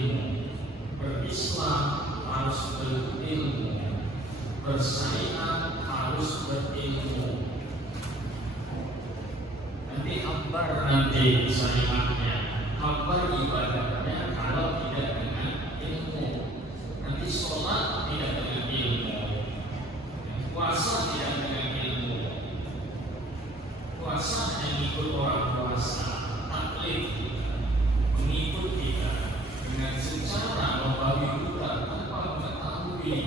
ilmu. Berislam harus berilmu. Bersyariat harus berilmu. Nanti syariatnya, kabar ibadahnya kalau tidak dengan ilmu. Nanti sholat tidak dengan ilmu, puasa tidak dengan ilmu. Puasa hanya ikut orang puasa, taklid, mengikut kita dengan secara membawi buta tanpa mengetahui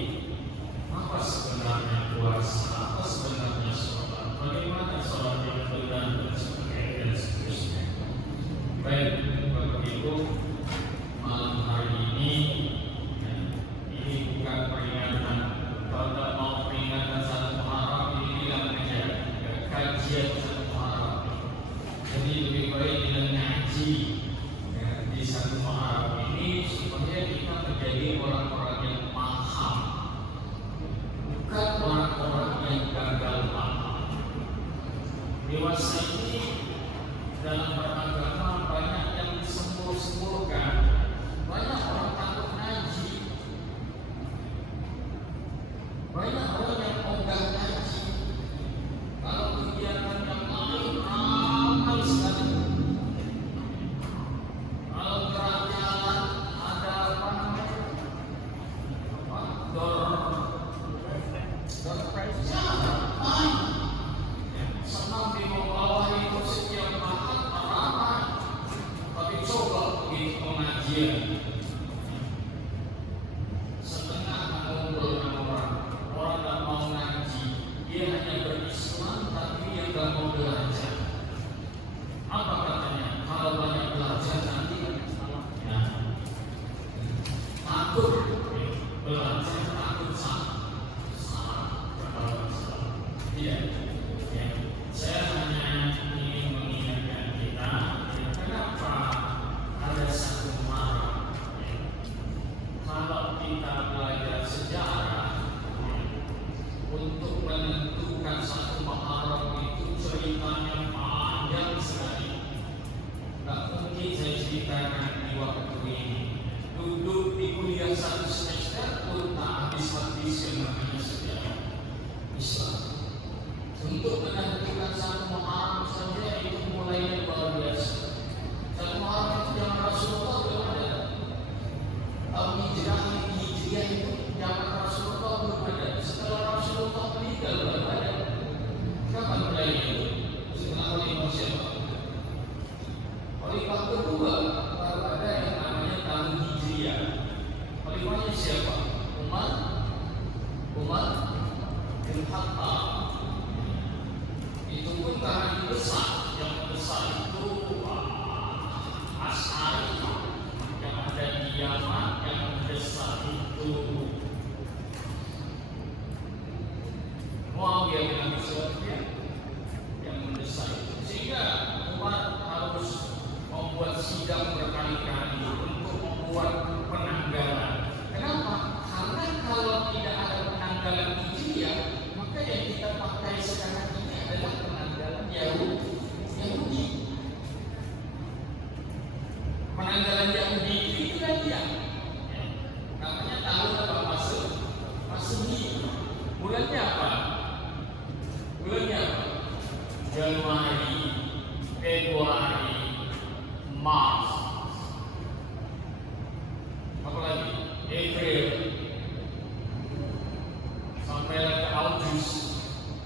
apa sebenarnya puasa, apa sebenarnya sholat, bagaimana sholat yang benar dan sebagainya dan seterusnya. Baik, begitu malam hari ini bukan peringatan. Kalau tidak mau peringatan satu Muharram, ini bilang aja kajian satu Muharram. Jadi lebih baik kita ngaji di satu Muharram ini supaya kita menjadi orang-orang yang paham, bukan orang-orang yang gagal paham. Dewasa ini dalam beragama banyak yang disembur-semburkan, banyak orang takut ngaji, banyak orang yang ogah ngaji. Kalau kegiatan yang lain ramai sekali. Kalau gerak jalan ada apa namanya? Door prize. Senang di bawah itu setiap makan ramai. Tapi coba pergi pengajian, setengah mengumpul orang tak mau ngaji, dia hanya berislam tapi dia tak mau belajar. Apa katanya? Kalau banyak belajar nanti ya, takut belajar, takut salah. Iya. Saya hanya ingin mengingatkan kita, kenapa ada satu Muharram. Kalau kita belajar sejarah, untuk menentukan satu Muharram itu ceritanya panjang sekali. Tak mungkin saya ceritakan di waktu ini. Duduk di kuliah satu semester pun tak habis-habis yang namanya sejarah Islam. Untuk menentukan satu Muharram saja itu mulainya luar biasa. Satu Muharram itu zaman Rasulullah belum ada. Tahun Hijriah itu zaman Rasulullah belum ada. Setelah Rasulullah meninggal baru ada. Kapan mulainya itu? Setelah khalifah siapa? Khalifah kedua baru ada yang namanya tahun Hijriah. Khalifahnya siapa? Umar bin Khattab. Itu pun karena besar, yang besar itu Asy'ari yang ada di Yaman, yang besar itu Muawiyah bin Abi Sufyan yang mendesak itu. Sehingga Umar harus membuat sidang berkali-kali untuk membuat penanggalan. Kenapa? Karena kalau tidak ada penanggalan Hijriah, maka yang kita pakai sekarang ini adalah penanggalan Yahudi. Penanggalan Yahudi itu kan dia. Namanya tahun apa Masehi. Bulannya apa? Januari, Februari, Maret. Apa lagi? April. Sampai ke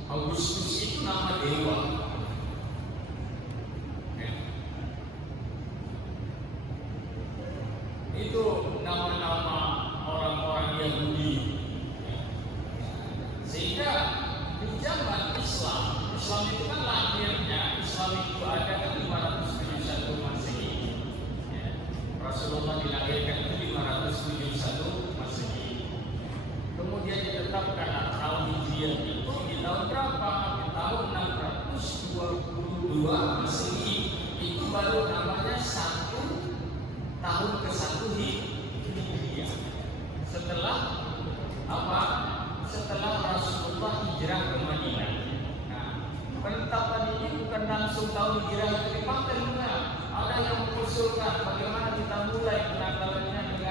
Agustus itu nama dewa. Itu nama-nama orang-orang Yahudi. Sehingga di zaman Islam itu kan lahirnya, Islam itu ada kan 571 Masehi. Rasulullah dilahirkan itu 571 Masehi. Kemudian ditetapkan tahun Hijriah itu di tahun berapa? Di tahun 622 Masehi. Itu baru namanya tahun ke-1 Hijriah. Setelah apa? Setelah Rasulullah hijrah ke Madinah. Nah, penetapan ini bukan langsung tahun hijrah itu dipakai, enggak. Ada yang mengusulkan bagaimana kita mulai penanggalannya dengan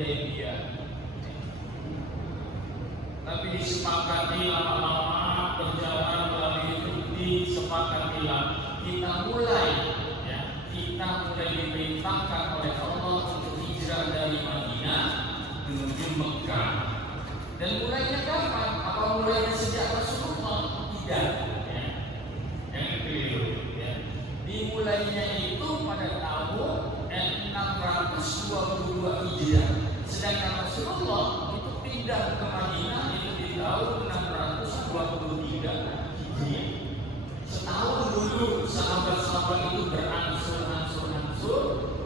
Hudaybiyah. Tapi disepakati lama-lama berjalan melalui itu, disepakatilah kita mulai diperintahkan oleh Allah untuk hijrah dari Madinah menuju Mekah. Dan mulainya kapan? Apa mulainya sejak Rasulullah? Tidak, ya. Yang keliru, ya. Dimulainya itu pada tahun 622 Hijriah. Sedangkan Rasulullah itu pindah ke Madinah itu di tahun 623 Hijriah. Setahun dulu sahabat-sahabat itu berangsur-angsur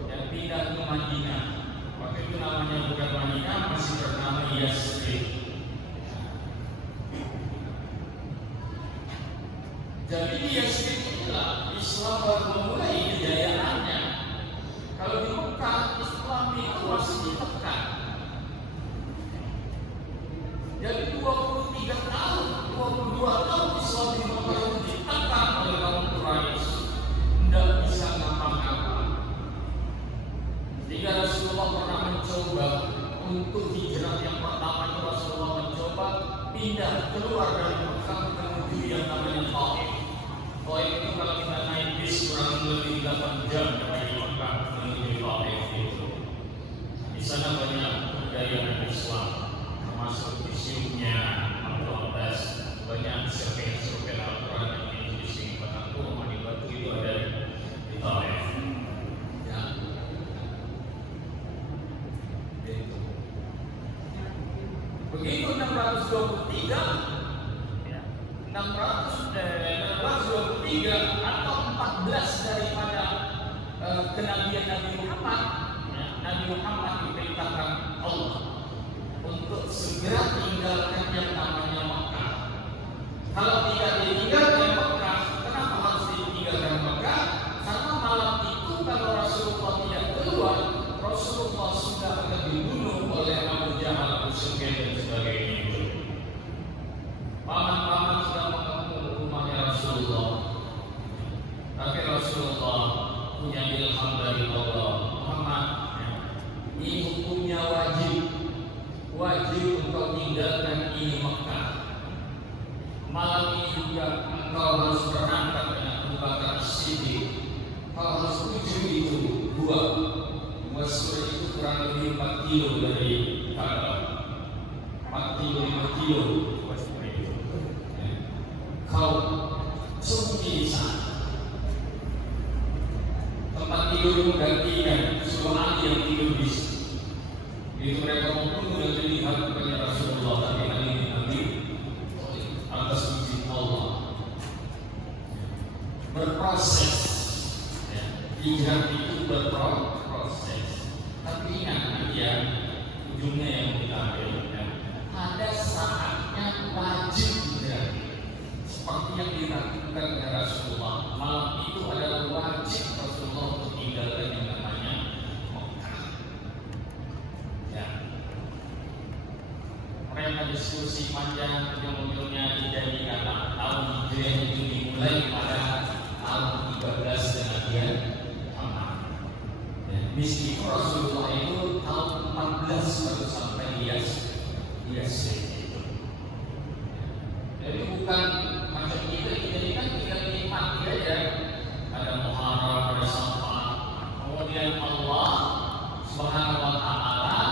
dan pindah ke Madinah. Waktu itu namanya bukan Madinah, masih bernama Yasrib. Jadi di Yasrib inilah Islam baru memulai kejayaannya. Kalau di Mekah, Islam itu masih ditekan. Jadi 23 tahun, 22 tahun Islam di Mekah itu ditekan oleh kaum Quraisy. Tidak bisa ngapa-ngapa. Jika Rasulullah pernah mencoba untuk hijrah yang pertama itu Rasulullah mencoba pindah keluar dari Mekah menuju yang namanya Taif. Taif itu kalau kita naik bis kurang lebih 8 jam dari Mekah menuju Taif itu. Di sana banyak budaya Islam, termasuk isinya memprotes banyak survei Al-Quran yang di sini Batangku, Mani Batu itu ada di Taif. Ya. Itu. Begitu 623 ya, 623 atau 14 daripada kenabian Nabi Muhammad, ya, Nabi Muhammad diperintahkan Allah untuk segera tinggalkan yang namanya Mekah. Kalau tidak ditinggalkan Mekah, kenapa harus ditinggalkan Mekah? Karena malam itu kalau Rasulullah tidak keluar, Rasulullah sudah akan dibunuh oleh Abu Jahal, Abu Sufyan dan sebagainya itu. Paman-paman sudah mengambil rumahnya Rasulullah, tapi Rasulullah punya ilham dari Allah. Muhammad, ini hukumnya wajib untuk tinggalkan ini Mekah. Malam ini juga engkau harus berangkat dengan Abu Bakar Siddiq. Kau harus tuju itu Masur itu kurang lebih 4 kilo dari Ka'bah. 4 kilo, 5 kilo kau sembunyi di sana. Tempat tidur menggantikan suami yang tidur di sana. Itu mereka membunuh dan dilihat kepada Rasulullah, tapi kali ini Nabi atas izin Allah berproses. Hijrah itu berproses. Tapi ingat ya, ujungnya yang kita ambil. Ada saatnya wajib hijrah. Seperti yang dilakukan oleh Rasulullah. Malam itu adalah wajib Rasulullah untuk tinggalkan yang namanya Mekah. Ya. Mereka diskusi panjang ujung-ujungnya dijadikan tahun hijriah itu dimulai pada tahun 13 Genadian Muhammad. Misi Rasulullah itu tahun 14 baru sampai Yasrib itu. Jadi bukan macam kita kan tinggal nikmati aja. Ada Muharram, ada Safar. Kemudian Allah Subhanahu wa Ta'ala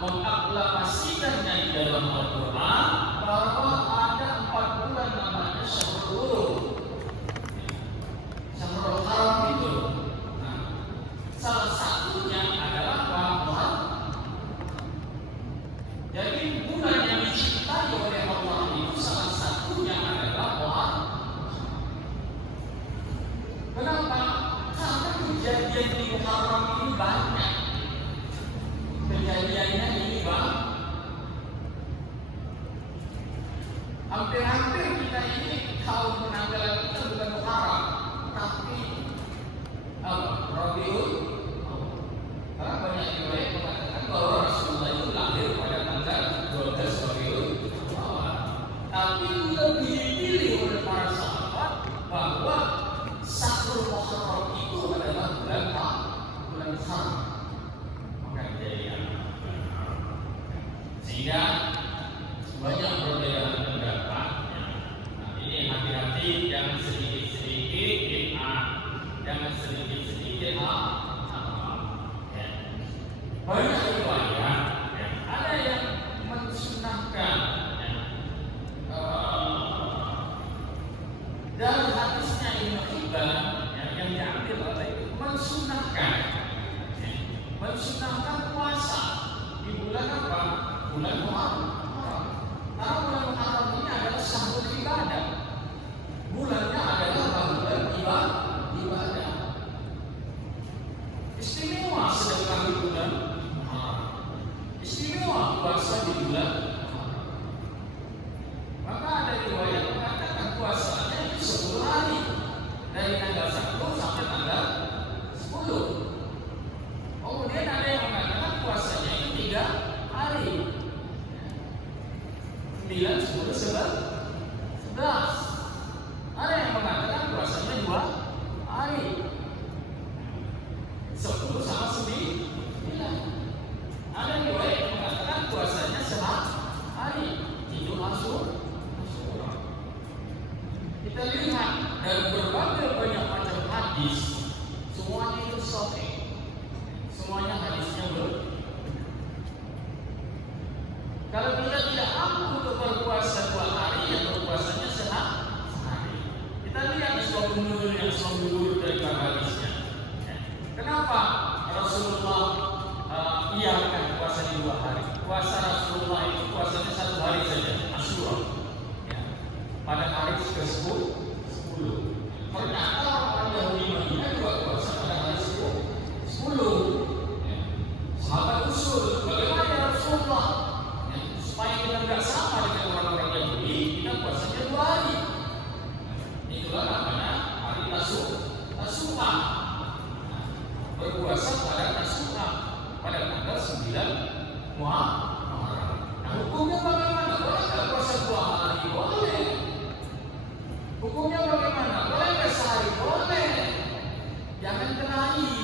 mengaklamasikannya di dalam Al-Quran bahwa ada 4 bulan namanya Syahrul Haram itu. Nah, salah satunya adalah Muharram. Jadi bulan yang dicintai oleh Allah itu salah satunya adalah Muharram. Kenapa? Karena kejadian di Muharram ini banyak. Kejadiannya ini banyak. Hampir-hampir kita ini kaum penanggalan kita bukan Muharram, tapi Rabiul. Karena banyak riwayat mengatakan bahwa Rasulullah itu lahir pada tanggal 12 Rabiul Awal. Tapi lebih dipilih oleh para sahabat bahwa Syahrul Muharram itu adalah bulan Haram. Maka jadi sehingga banyak perbedaan pendapat. Nah, ini hati-hati, jangan sedikit-sedikit bid'ah, jangan sedikit-sedikit ya. Banyak riwayat, ya. Ada yang mensunahkan, ya. Dalam hadisnya Ibnu Hibban, ya, yang diambil oleh mensunahkan, ya. Mensunahkan puasa di bulan apa? Bulan Muharram. Karena bulan Muharram ini adalah syahrul ibadah. Bulannya adalah bulan ibadah. Istimewa sedekah di bulan Muharram. Istimewa puasa di bulan Muharram. Maka ada riwayat mengatakan puasanya itu 10 hari, dari tanggal 1 sampai tanggal 10. Kemudian ada yang mengatakan puasanya itu 3 hari, 9, 10, 11. Ada yang mengatakan puasanya 2 hari, 10 sama 9. Ada riwayat yang mengatakan puasanya sehari, 7 Asyura. Kita lihat dari berbagai banyak macam hadis, semuanya itu sahih. Semuanya hadisnya kalau kita tidak mampu untuk berpuasa 2 hari, ya berpuasanya sehari. Kita lihat suatu nuzul yang sungguh dari hadisnya. Kenapa Rasulullah iakan puasa di 2 hari? Puasa Rasulullah itu puasanya 1 hari saja, Asyura. Ya. Pada hari ke-10. Ternyata orang Yahudi Madinah juga puasa pada hari 10. Sahabat usul, bagaimana ya Rasulullah? Ya, supaya kita tidak sama dengan orang-orang Yahudi, kita puasanya 2 hari. Itulah namanya hari Tasu'a. Berpuasa pada Tasu'a pada tanggal 9 Muharram. Nah, hukumnya bagaimana? Boleh nggak puasa 2 hari? Boleh. Hukumnya bagaimana? Boleh nggak sehari? Boleh. Jangan kelahi.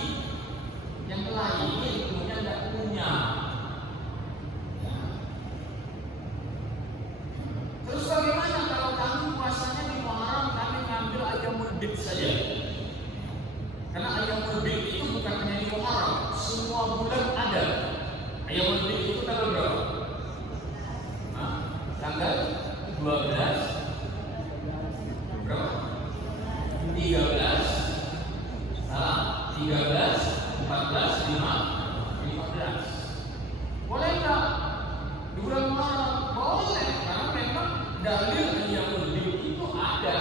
Yang kelahi ini hukumnya tidak punya. Ya. Terus bagaimana kalau kami puasanya di Muharram, kami ngambil Ayyamul Bid saja? Karena Ayyamul Bid itu bukan hanya di Muharram, semua bulan ada. Ayyamul Bid itu tanggal berapa? Tanggal 12 berapa? 13 salah 13 14 15. Boleh nggak di bulan Muharram? Boleh, karena memang dalil Ayyamul Bid itu ada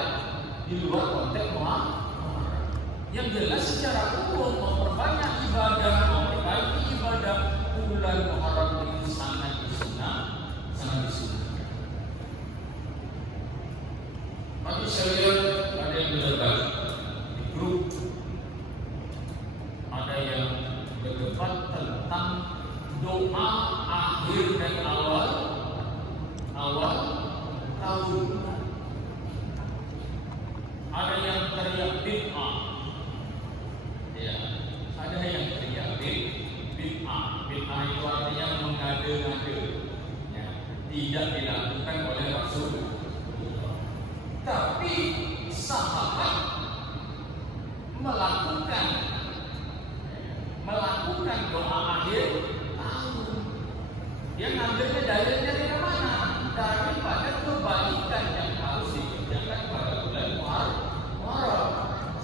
di luar konteks Muharram. Yang jelas secara umum memperbanyak ibadah, memperbaiki ibadah bulan Muharram itu sangat disunahkan. Tapi saya lihat ada yang berdebat di grup, ada yang berdebat tentang doa akhir dan awal tahun. Ada yang teriak bid'ah, ya. Ada yang teriak bid'ah. Bid'ah itu artinya mengada-ngada, ya. Tidak dilakukan oleh Rasul. Tapi sahabat melakukan doa akhir tahun. Dia ngambilnya dalilnya dari mana? Daripada kebaikan yang harus dikerjakan pada bulan Muharram.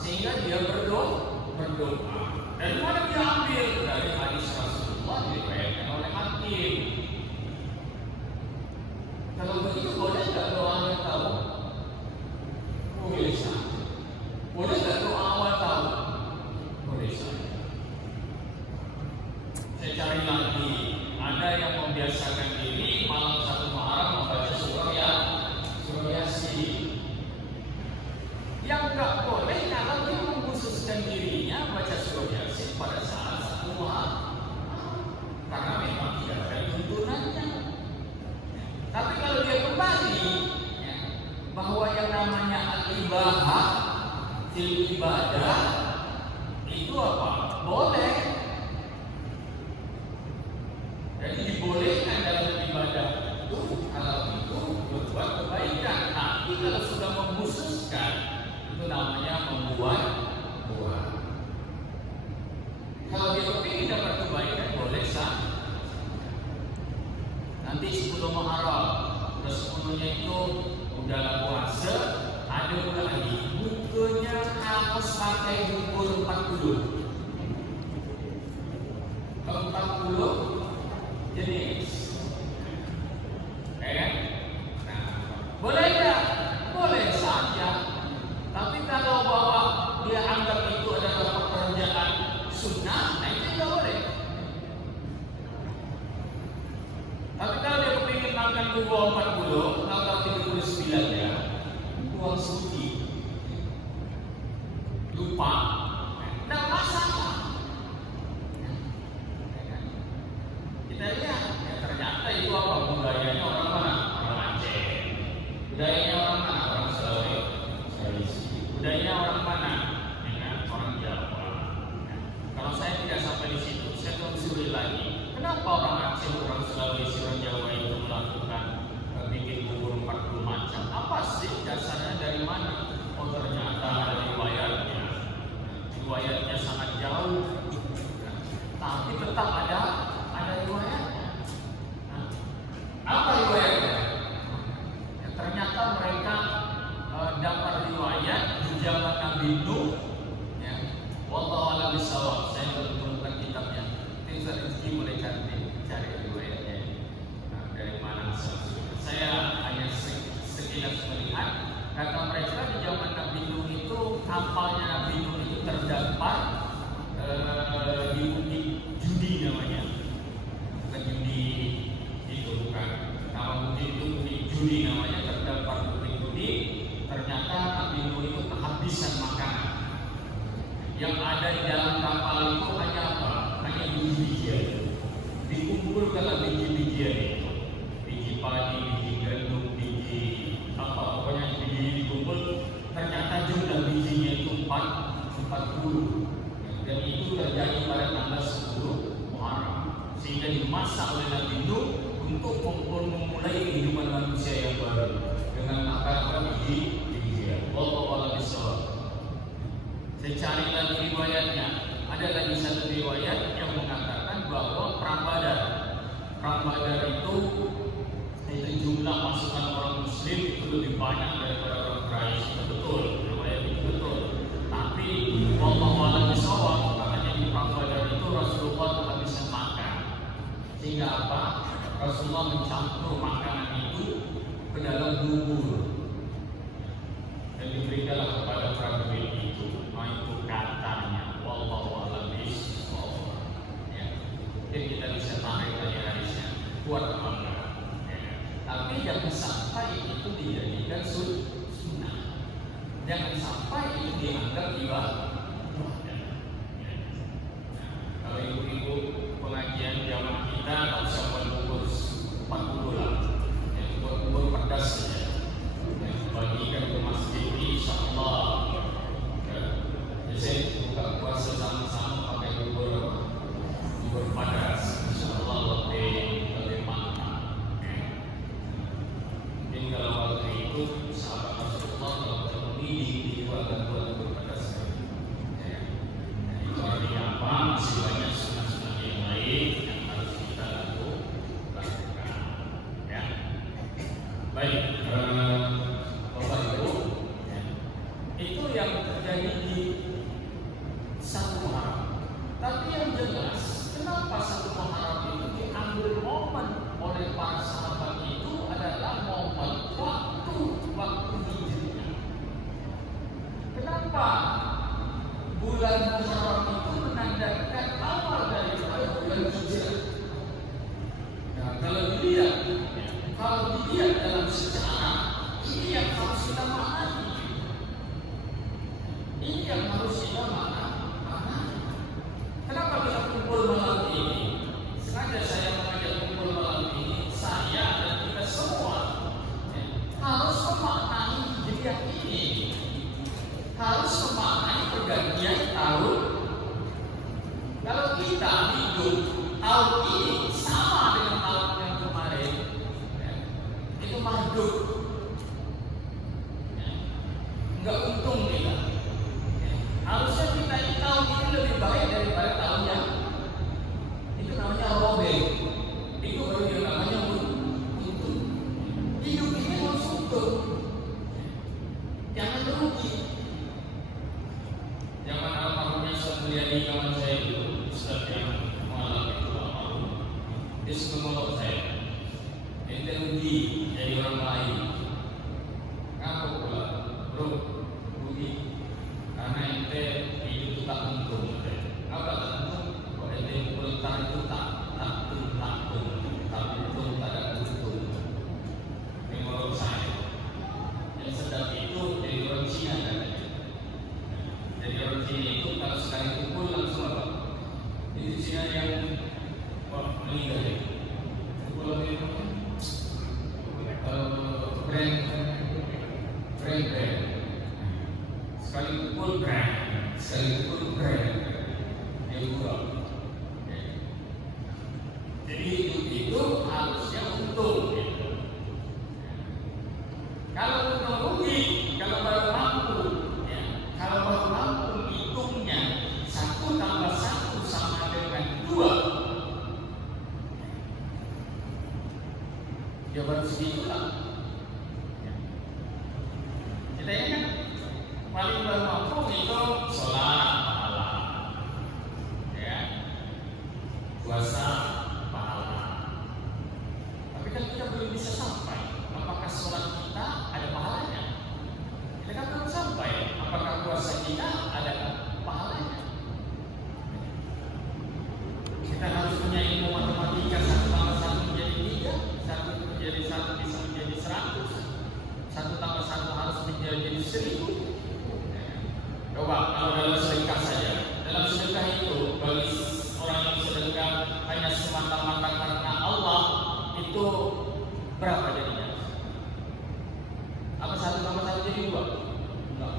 Sehingga dia berdoa. Dari mana dia ambil? Dari hadis Rasulullah diriwayatkan oleh Hakim. Kalau begitu boleh nggak doa akhir tahun? Boleh saja. Boleh nggak doa awal tahun? Boleh saja. Saya cari lagi, ada yang membiasakan diri malam 1 Muharram membaca surah Yasin. Yang nggak boleh kalau dia mengkhususkan dirinya baca surah Yasin pada saat 1 Muharram, karena memang tidak ada tuntunannya. Tapi kalau dia kembali bahwa yang namanya al-ibadah, ibadah itu apa? Boleh. Jadi dibolehkan dalam ibadah Nanti 10 Muharram, terus 10-nya itu udah puasa, ada pula lagi bukanya harus pakai bubur 40. 40 jenis. Kan? Nah, boleh enggak? Boleh saja. Tapi kalau bahwa dia anggap itu adalah pekerjaan sunnah, nah itu tidak boleh. Tapi kalau dia ingin makan bubur 40 atau 39 ya, buang suci, lupa, tidak masalah. Kita lihat, ya ternyata itu apa? Budayanya orang mana? Orang Aceh. Budayanya orang mana? Orang Sulawesi. Budayanya orang mana? Ya, orang Jawa. Ya. Kalau saya tidak sampai di situ, saya telusuri lagi. Kenapa orang Aceh, orang Sulawesi, orang Jawa itu melakukan bikin bubur 40 macam? Apa sih dasarnya, dari mana? Oh ternyata ada riwayatnya. Riwayatnya sangat jauh. Tapi tetap ada riwayatnya. Apa riwayatnya? Ya, ternyata mereka dapat riwayat di zaman Nabi Nuh. Ya, wallahu a'lam bishawab. Saya belum menemukan kitabnya. Bisa rezeki boleh cari riwayatnya. Nah, dari mana asalnya? Saya hanya sekilas melihat. Kata mereka di zaman Nabi Nuh itu kapalnya Nabi Nuh itu terdampar di bukit Judi namanya. Judi itu bukan nama bukit itu, bukit Judi namanya, terdapat bukit Judi. Ternyata Nabi Nuh itu kehabisan makanan. Yang ada di dalam kapal itu hanya apa? Hanya biji-bijian. Dikumpulkanlah biji-bijian itu, biji padi, biji gandum, biji apa, pokoknya biji dikumpul. Ternyata jumlah bijinya itu 40. Dan itu terjadi pada tanggal 10 Muharram. Sehingga dimasak oleh Nabi Nuh untuk memulai kehidupan manusia yang baru dengan makan biji-bijian. Wallahu a'lam bishawab. Saya cari lagi riwayatnya. Ada lagi satu riwayat yang mengatakan bahwa Perang Badar itu jumlah pasukan orang Muslim itu lebih banyak daripada orang Quraisy. Betul, riwayat itu betul. Tapi wallahu a'lam bishawab, katanya di Perang Badar itu Rasulullah kehabisan makan. Sehingga apa? Rasulullah mencampur makanan itu ke dalam bubur dan diberikanlah kepada prajurit itu. Nah itu katanya, wallahu a'lam bishawab. Ya, mungkin kita bisa tarik dari hadisnya, kuat apa enggak? Ya. Tapi jangan sampai itu dijadikan sunnah. Jangan sampai itu dianggap ibadah. Kalau ibu-ibu pengajian jamaah kita tak usah buat bubur 40 lah, ya, buat bubur pedas saja, ya, bagikan ke masjid insyaallah. Ya, saya buka puasa sama-sama pakai bubur pedas, insyaallah lebih mantap. Mungkin kalau waktu itu sahabat Rasulullah kalau ketemu dibuatkan bubur pedas. Itu artinya apa? Masih banyak sunnah-sunnah yang lain yang harus kita lakukan. Ya. Baik, Bapak Ibu, ya. Itu yang terjadi di 1 Muharram. Tapi yang jelas, kenapa 1 Muharram itu diambil momen oleh para sahabat itu adalah momen waktu hijriah. Kenapa? Bulan Muharram itu menandakan awal dari bulan hijrah. Nah, kalau dilihat dalam sejarah, ini yang harus kita maknai. Ini yang harus kita maknai. Kenapa kita kumpul malam ini? Sengaja saya mengajak kumpul malam ini, saya dan kita semua harus memaknai hijriah ini. Harus memaknai pergantian tahun. Kalau kita hidup tahun ini sama dengan tahun yang kemarin, ya, itu marduk, ya, nggak untung kita. Ya, harusnya kita di tahun ini lebih baik daripada tahun yang itu namanya robek. Itu baru yang namanya psikolog saya. Ente rugi jadi orang lain. Kenapa pula? Bro, rugi karena ente hidup itu tak untung. Apa tak untung? Kalau ente berletar itu tak untung, tapi untung tak ada untung. Ini menurut saya. Yang sedap itu jadi orang Cina kan? Jadi orang Cina itu kalau sekali kumpul langsung apa? Itu Cina yang meninggal ya. Kumpul lagi brand. Sekali kumpul brand. Dia kurang. Jadi itu harusnya untung. Kalau untung rugi, kalau baru mampu, ya. Kalau baru mampu hitungnya 1 tambah 1 sama dengan 2. Ya baru segitulah. Kita ingat paling baru mampu itu sholat pahala, ya, puasa pahala. Tapi kan kita belum bisa sampai. Apakah sholat kita ada pahalanya? Kita kan belum sampai. Apakah puasa kita ada pahalanya? Kita harus punya ilmu matematika 1 tambah 1 menjadi 3, 1 menjadi 1 bisa menjadi 100, 1 tambah 1 harus menjadi 1000. Coba kalau dalam sedekah saja, dalam sedekah itu bagi orang yang sedekah hanya semata-mata karena Allah itu berapa jadinya? Apa 1 tambah 1 jadi 2? Enggak.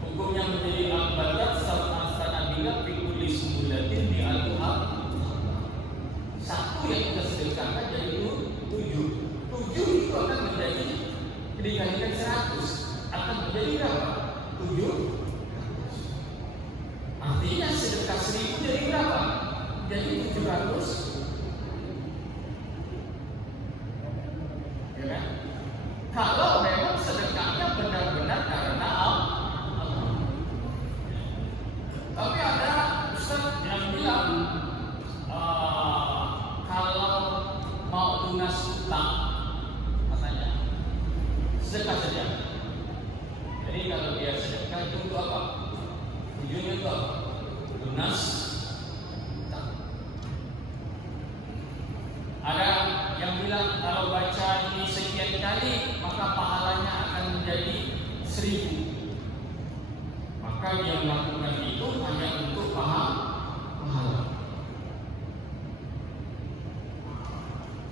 Hukumnya menjadi al-badat sama bila fikuli sumulatin di al-tuhab. 1 yang kita sedekahkan jadi 7. 7 itu akan menjadi dikalikan 100 akan menjadi berapa? 7. Artinya sedekah 1000 jadi berapa? Jadi 700. Ya kan? Kalau memang sedekahnya benar-benar karena Allah. Tapi ada ustaz yang bilang kalau mau lunas utang katanya sedekah saja. Jadi kalau dia sedekah itu untuk apa? Tujuannya itu apa? Lunas utang. Ada yang bilang kalau baca ini sekian kali maka pahalanya akan menjadi 1000. Maka dia melakukan itu hanya untuk pahala.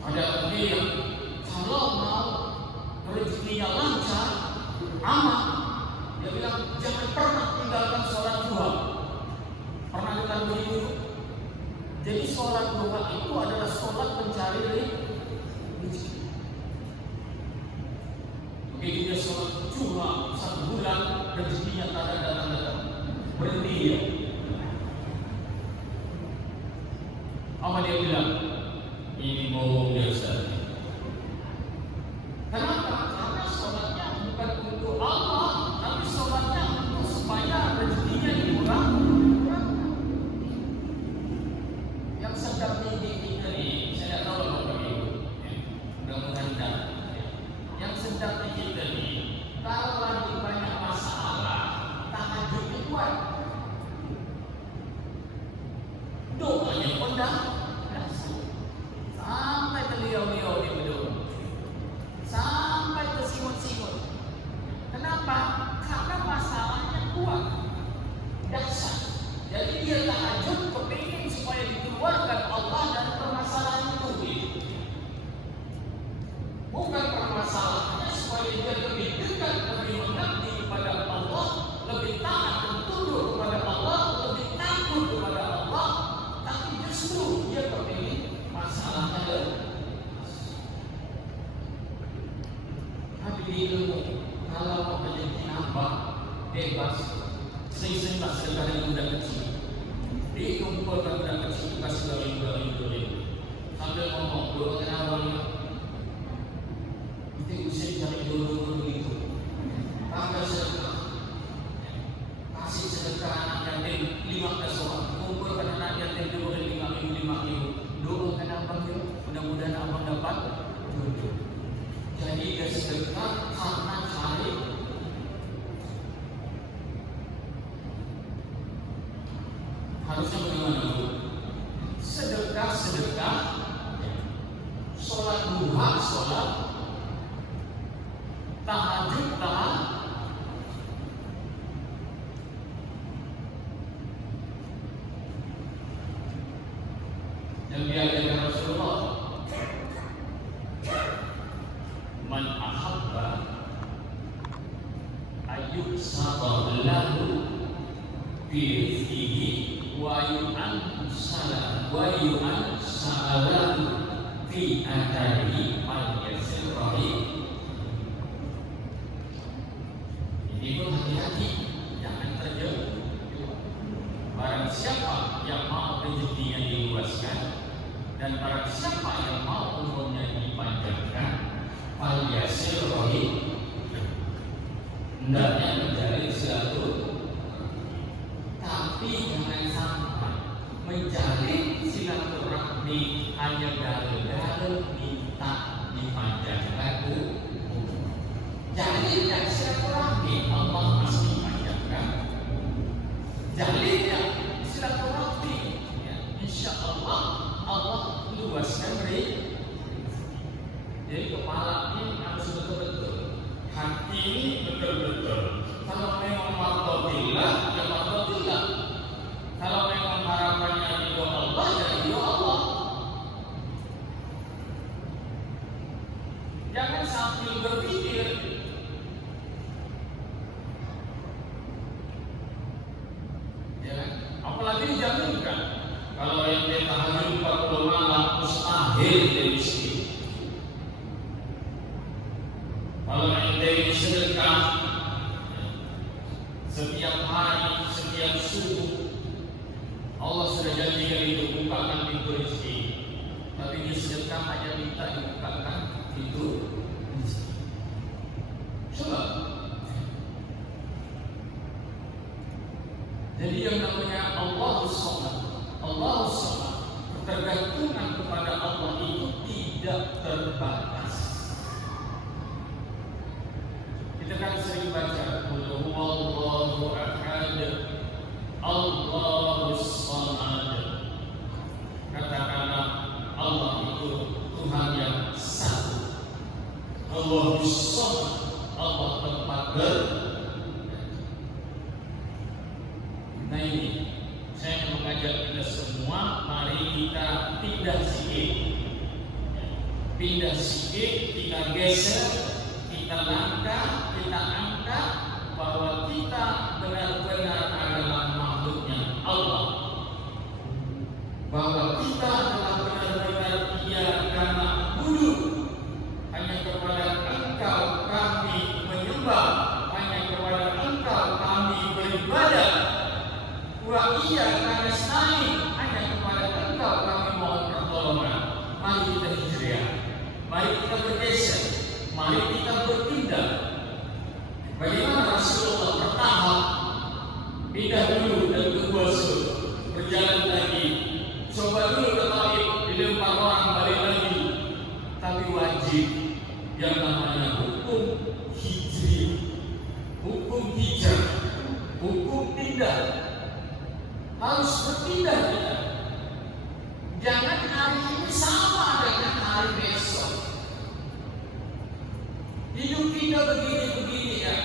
Ada lagi yang kalau mau rezekinya lancar, aman, dia bilang jangan pernah tinggalkan sholat duha. Pernah dengar begitu? Jadi sholat duha itu adalah sholat pencari rezeki. Begitu dia sholat duha 1 bulan, rezekinya tak ada datang-datang, berhenti dia. Apa dia bilang? Ini bohong dia Ustaz. Kenapa? Karena sholatnya bukan untuk Allah, tapi sholatnya untuk supaya rezekinya dikurang. Yang sedang tinggi kita ini, saya tahu Bapak Ibu, mudah-mudahan tidak. Yang sedang tinggi kita ini, kalau lagi banyak masalah, tahajudnya kuat, doanya pun dah sampai terliau-liau di bedung, sampai tersimut-simut. Kenapa? Karena masalahnya kuat, dahsyat. Jadi dia tahajud kepingin supaya dikeluarkan Allah dari permasalahan itu. Bukan permasalahannya supaya dia lebih dekat, lebih mengabdi kepada Allah, lebih taat dan tunduk kepada Allah, lebih takut kepada Allah. Tapi justru dia kepingin masalahnya ilmu. Kalau mau rezeki nambah, bebas. Sering-sering lah sedekah dengan budak kecil. Dikumpulkan budak kecil, kasih doling. Sambil ngomong, doa kenapa ni? Itu usai cari dulu itu. Tanggal sedekah, kasih sedekah anak yatim 15 orang. Kumpulkan anak yatim juga 5.000. Doa kenapa tempat duduk. Jadi dia sedekah karena cari. Harusnya bagaimana Bu? Sedekah, sholat duha, sholat, tahajud, yang diajarkan Rasulullah, man ahabba ayyub sabar lahu fi rizqihi wa yu'an salahu fi adari al yasir rahim. Ini pun hati-hati, jangan terjauh. Barang siapa yang mau rezekinya diluaskan dan barang siapa yang mau umurnya dipanjangkan, al yasir rahim, hendaknya menjalin silaturahmi. Tapi jangan sampai menjalin silaturahmi hanya dalil-dalil minta dipanjangkan umur. Jalin dan silaturahmi Allah masih panjangkan. Jalin dan silaturahmi, ya, insya Allah Allah luaskan rezeki. Jadi kepala ini harus betul-betul, hati ini betul-betul. Kalau memang martabillah, ya martabillah. Kalau memang harapannya ridho Allah, ya ridho Allah. Jangan sambil berpikir, ya kan? Apalagi dijaminkan kalau yang dia tahajud 40 malam mustahil dia miskin. Kalau ente sedekah setiap hari, setiap subuh, Allah sudah janjikan itu bukakan pintu rezeki. Tapi dia sedekah hanya minta dibukakan pintu rezeki. Coba. Jadi yang namanya Allahus Samad, ketergantungan kepada Allah itu tidak terbatas. Kita kan sering baca Qul huwallahu ahad, Allahus Samad. Katakanlah Allah itu Tuhan yang satu. Allahus Samad, Allah tempat Nah ini saya mengajak kita semua, mari kita pindah sikit, kita geser, kita langkah, kita angkat bahwa kita benar-benar adalah makhluknya Allah, bahwa kita adalah benar-benar Ia karena budu, hanya kepada Engkau kami menyembah, hanya kepada Engkau kami beribadah. Wa iya karena nasta'in, hanya kepada Engkau kami mohon pertolongan. Mari kita hijrah, mari kita bergeser, mari kita berpindah. Bagaimana Rasulullah bertahap, pindah dulu dan ke Gua Sur, berjalan lagi, coba dulu ke Taif, dilempar orang balik lagi. Tapi wajib yang namanya hukum hijrah, hukum hijrah, hukum pindah. Harus berpindah kita. Jangan hari ini sama dengan hari besok. Hidup kita begini-begini ya.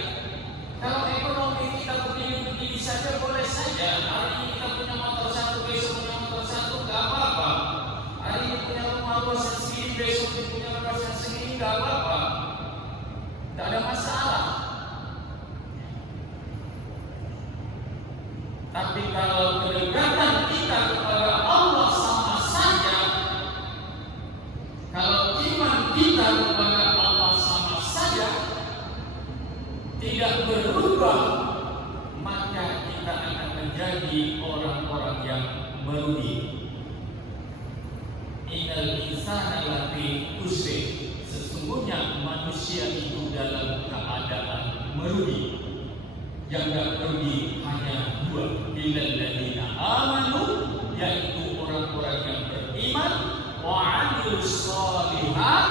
Kalau ekonomi kita begini-begini saja boleh saja. Hari ini kita punya motor satu, besok punya motor satu, gak apa-apa. Hari ini punya rumah luasan segini, besok punya luasan segini, gak apa-apa. Gak ada masalah. Tapi kalau kedekatan kita kepada Allah sama saja, kalau iman kita kepada Allah sama saja, tidak berubah, maka kita akan menjadi orang-orang yang merugi. Innal insana lafi khusr, sesungguhnya manusia itu dalam keadaan merugi. Yang tak pergi hanya dua, illal ladzina amanu, yaitu orang-orang yang beriman, wa 'amilus shalihat,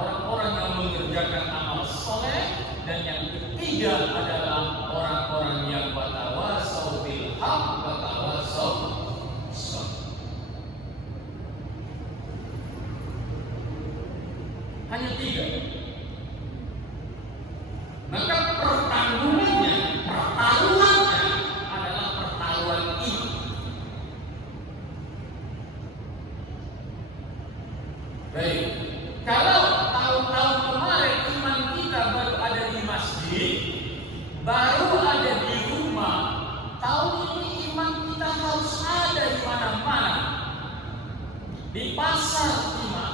orang-orang yang mengerjakan amal soleh. Dan yang ketiga adalah orang-orang yang watawasau bil haq watawasau bis sabr. Hanya tiga. Maka pertarungannya adalah pertaruhan iman. Baik, kalau tahun-tahun kemarin iman kita baru ada di masjid, baru ada di rumah, tahun ini iman kita harus ada di mana-mana. Di pasar iman,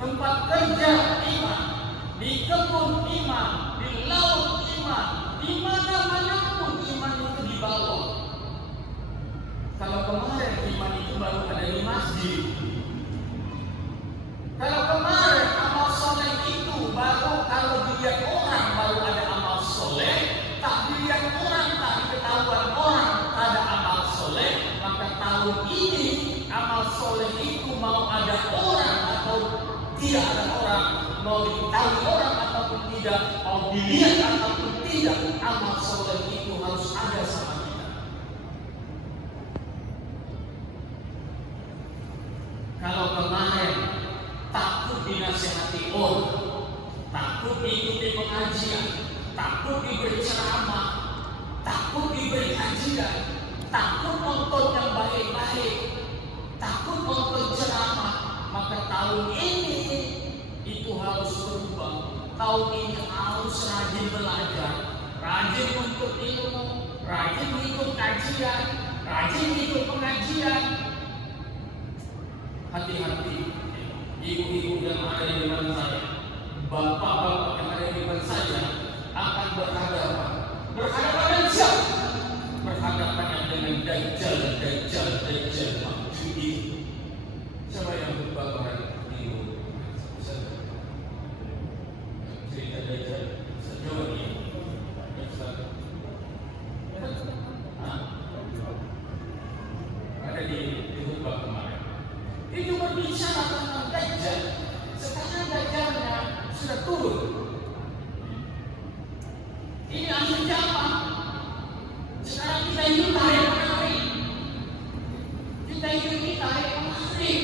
tempat kerja iman, di kebun iman, di laut iman, di mana-mana pun iman itu dibawa. Kalau kemarin iman itu baru ada di masjid, kalau kemarin amal soleh itu baru kalau dilihat orang baru ada amal soleh, tak dilihat orang, tak diketahuan orang ada amal soleh, maka tahun ini amal soleh itu mau ada orang atau tidak ada orang, mau diketahui orang ataupun tidak, mau dilihat ataupun tidak, amal soleh itu harus ada sama kita. Kalau kemarin takut dinasihati orang, takut diikuti pengajian, takut diberi ceramah, takut diberi kajian, takut nonton yang baik-baik, takut nonton ceramah, maka tahun ini itu harus berubah. Tahun ini harus rajin belajar, rajin untuk ilmu, rajin ikut kajian, rajin ikut pengajian. Hati-hati ibu-ibu yang ada di depan saya, bapak-bapak yang ada di depan saya akan berhadapan dengan siapa? Berhadapan dengan Dajjal maksudnya. Siapa yang berbapak ibu? Cerita Dajjal sejauh ini. Ada di khutbah kemarin. Itu berbicara tentang Dajjal. Sekarang Dajjalnya sudah turun. Ini akhir zaman. Sekarang kita hidup tarik menarik. Kita hidup ini tarik menarik.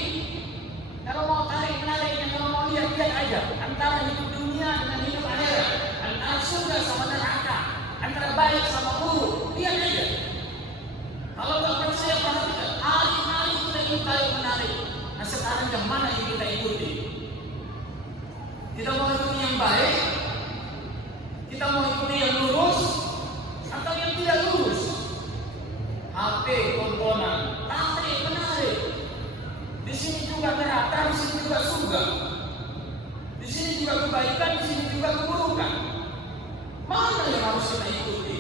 Kalau mau tarik menariknya, kalau mau lihat-lihat aja antara hidup dunia dengan hidup akhirat, antara surga sama neraka, antara baik sama buruk. Lihat aja. Kalau tak percaya perhatikan. Hari-hari kita hidup tarik menarik. Nah sekarang yang mana yang kita ikuti? Kita mau ikuti yang baik? Kita mau ikuti yang lurus? Atau yang tidak lurus? HP, komponen, tarik menarik. Di sini juga neraka, di sini juga surga. Di sini juga kebaikan, di sini juga keburukan. Mana yang harus kita ikuti?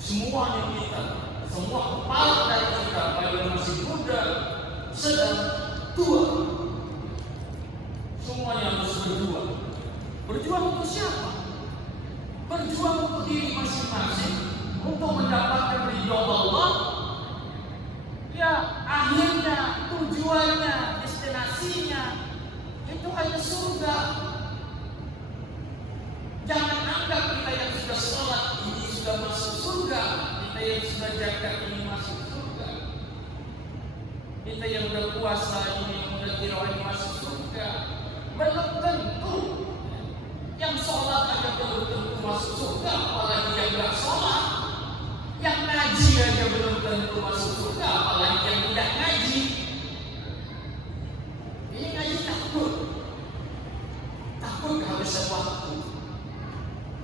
Semuanya kita, semua kepala dari kita, baik yang masih muda, sedang, tua, semuanya harus berjuang. Berjuang untuk siapa? Berjuang untuk diri masing-masing, untuk mendapatkan ridho Allah. Ya akhirnya, tujuannya, destinasinya itu hanya surga. Jangan anggap kita yang sudah sholat ini sudah masuk surga, kita yang sudah jaga ini masuk surga, kita yang sudah puasa ini, yang sudah tirawih ini masuk surga. Belum tentu. Yang sholat aja belum tentu masuk surga, apalagi yang tidak sholat. Yang ngaji aja belum tentu masuk surga, apalagi yang tidak ngaji. Ini ngaji takut kehabisan waktu.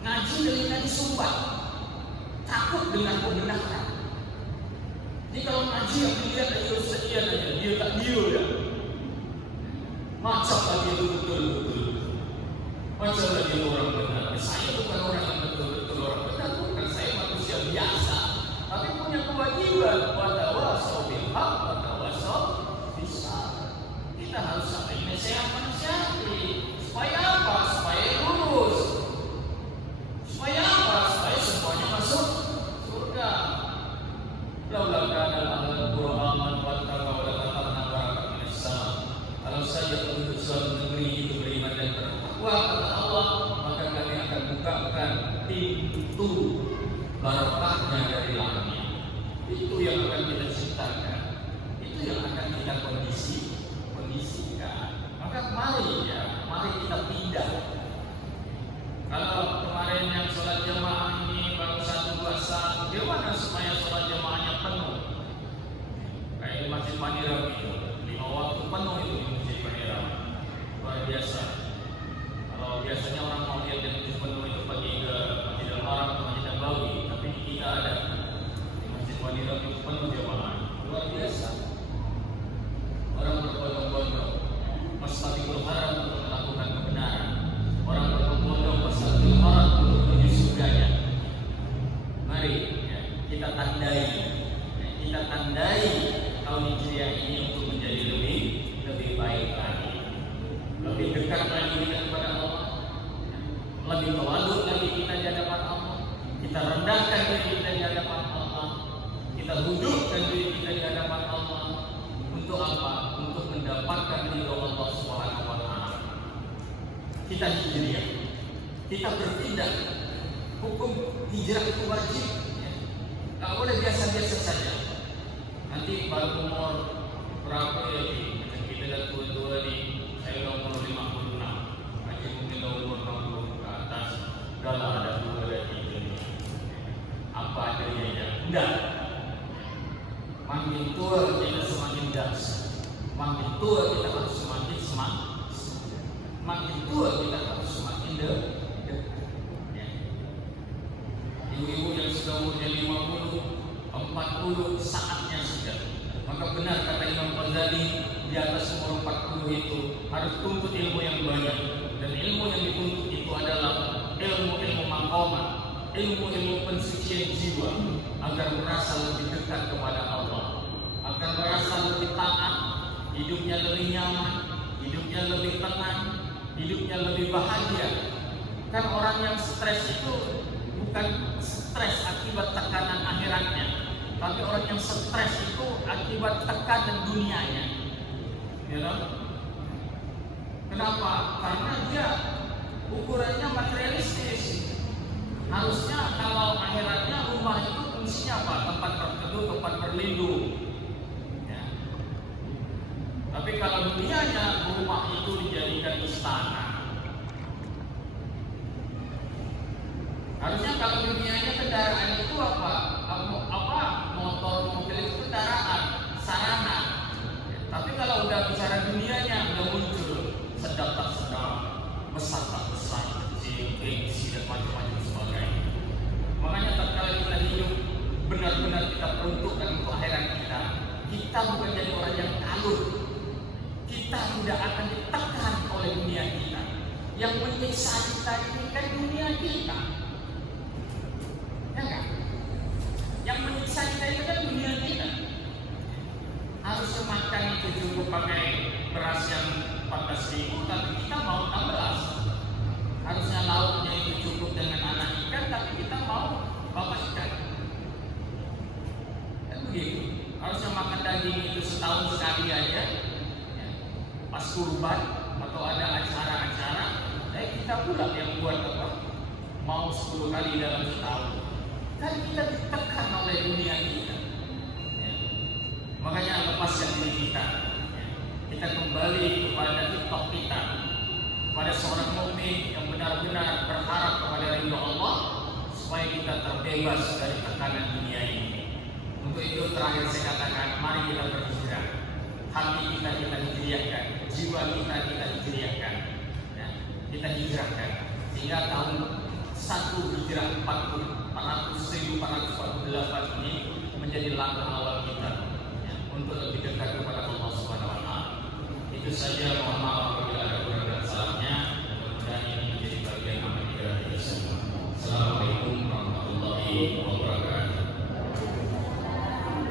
Ngaji telinga disumbat, takut dengan kebenaran. Jadi kalau ngaji yang dilihat aja sekian aja, dia tak dia ya. Macam lagi itu betul-betul. Macam lagi orang benar. Saya bukan orang yang betul-betul orang benar, bukan, saya manusia biasa. Tapi punya kewajiban. Watawasau bil haq, watawasau bis sabr. Kita harus saling menasihati. Supaya apa? Supaya lurus. Supaya apa? Supaya semuanya masuk surga. Laula kana al-Qur'an wa taqaw la tatarna barakat minas sama. untuk suatu negeri itu beriman dan bertakwa kepada Allah, maka kami akan bukakan pintu barokahnya dari langit. Itu yang akan kita ciptakan, itu yang akan kita kondisikan. Maka mari kita pindah. Kalau kemarin yang sholat jamaah ini baru 1-2 saat, bagaimana supaya sholat jamaahnya penuh? Kayak di Masjid Manirab itu, 5 waktu penuh itu di Masjid Manirab, luar biasa. Kalau biasanya orang mau lihat yang penuh itu pergi ke Masjidil Haram atau Masjid Nabawi, tapi tidak ada. Di Masjid Manirab itu penuh jamaah, luar biasa. Orang berbondong-bondong Masjidil Haram untuk melakukan kebenaran. Orang berbondong Masjidil Haram untuk menuju surganya. Mari kita tandai tahun Hijriah ini untuk menjadi lebih baik lagi, lebih dekat lagi kepada Allah, lebih tawadhu lagi kita di hadapan Allah, kita rendahkan diri kita di hadapan Allah, kita hududkan diri kita di hadapan Allah. Untuk apa? Untuk mendapatkan ridho Allah Subhanahu wa Ta'ala. Kita hijriah, kita berpindah. Hukum hijrah itu wajib, nggak boleh biasa-biasa saja. Nanti baru umur berapa ya? Kita dah tua-tua nih. Saya udah umur 56, Haji mungkin udah umur 60 ke atas. Udah lah, ada 2 ada 3 nih. Apa adanya ya? Enggak. Makin tua kita semakin dahsyat. Makin tua kita harus semakin semangat. Makin tua kita harus semakin dekat. Ibu-ibu yang sudah umurnya 50, 40 saatnya sudah. Maka benar kata Imam Ghazali, di atas umur 40 itu harus tuntut ilmu yang banyak. Dan ilmu yang dituntut itu adalah ilmu-ilmu maqamat, ilmu-ilmu pensucian jiwa, agar merasa lebih dekat kepada Allah, agar merasa lebih taat, hidupnya lebih nyaman, hidupnya lebih tenang, hidupnya lebih bahagia. Kan orang yang stres itu bukan stres akibat tekanan akhiratnya, tapi orang yang stres itu akibat tekanan dunianya. Ya, kenapa? Karena dia ukurannya materialistis. Harusnya kalau akhiratnya rumah itu fungsinya apa? Tempat berteduh, tempat berlindung. Ya. Tapi kalau dunianya rumah itu dijadikan istana. Harusnya kalau dunianya kendaraan itu apa? Motor, mobil itu kendaraan, sarana. Tapi kalau udah bicara dunianya, udah muncul sedap tak sedap, besar tak besar, kecil, gengsi dan macam-macam sebagainya. Makanya tatkala kita hidup benar-benar kita peruntukkan untuk akhirat kita, kita bukan jadi orang yang kalut. Kita tidak akan ditekan oleh dunia kita. Yang menyiksa kita ini kan dunia kita. Ya kan? Yang menyiksa kita itu kan dunia kita. Harusnya makan itu cukup pakai beras yang 14.000, tapi kita mau 16. Harusnya lauknya itu cukup dengan anak ikan, tapi kita mau bapak ikan. Kan begitu. Harusnya makan daging itu setahun sekali aja. Ya. Pas kurban atau ada acara-acara, kita pula yang buat apa? Mau 10 kali dalam setahun. Kan kita ditekan oleh dunia kita. Ya. Makanya lepaskan diri kita. Ya. Kita kembali kepada fitrah kita, kepada seorang mukmin yang benar-benar berharap kepada ridho Allah, supaya kita terbebas dari tekanan dunia ini. Untuk itu terakhir saya katakan, mari kita berhijrah. Hati kita hijriahkan, jiwa kita hijriahkan. Ya. Kita hijrahkan sehingga tahun 1 Hijrah 1448 ini menjadi langkah awal kita, ya, untuk lebih dekat kepada Allah Subhanahu wa Ta'ala. Itu saja.